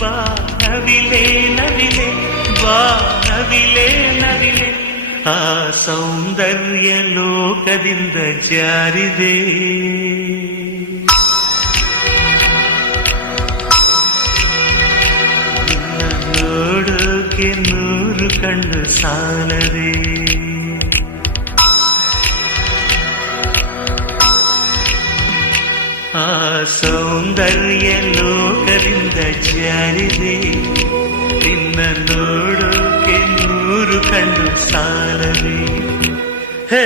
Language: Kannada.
ಬಾ ನವಿಲೆ ನವಿಲೆ ಬಾ ನವಿಲೆ ನವಿಲೆ ಆ ಸೌಂದರ್ಯ ಲೋಕದಿಂದ ಜಾರಿದೆ ನೋಡೋಕೆ 100 ಕಣ್ಣು ಸಾಲದೆ ಆ ಸೌಂದರ್ಯ ಲೋಕದಿಂದ ಜಾರಿದೆ ನಿನ್ನ ನೋಡೋಕೆ 100 ಕಣ್ಣು ಸಾಲದೆ ಹೇ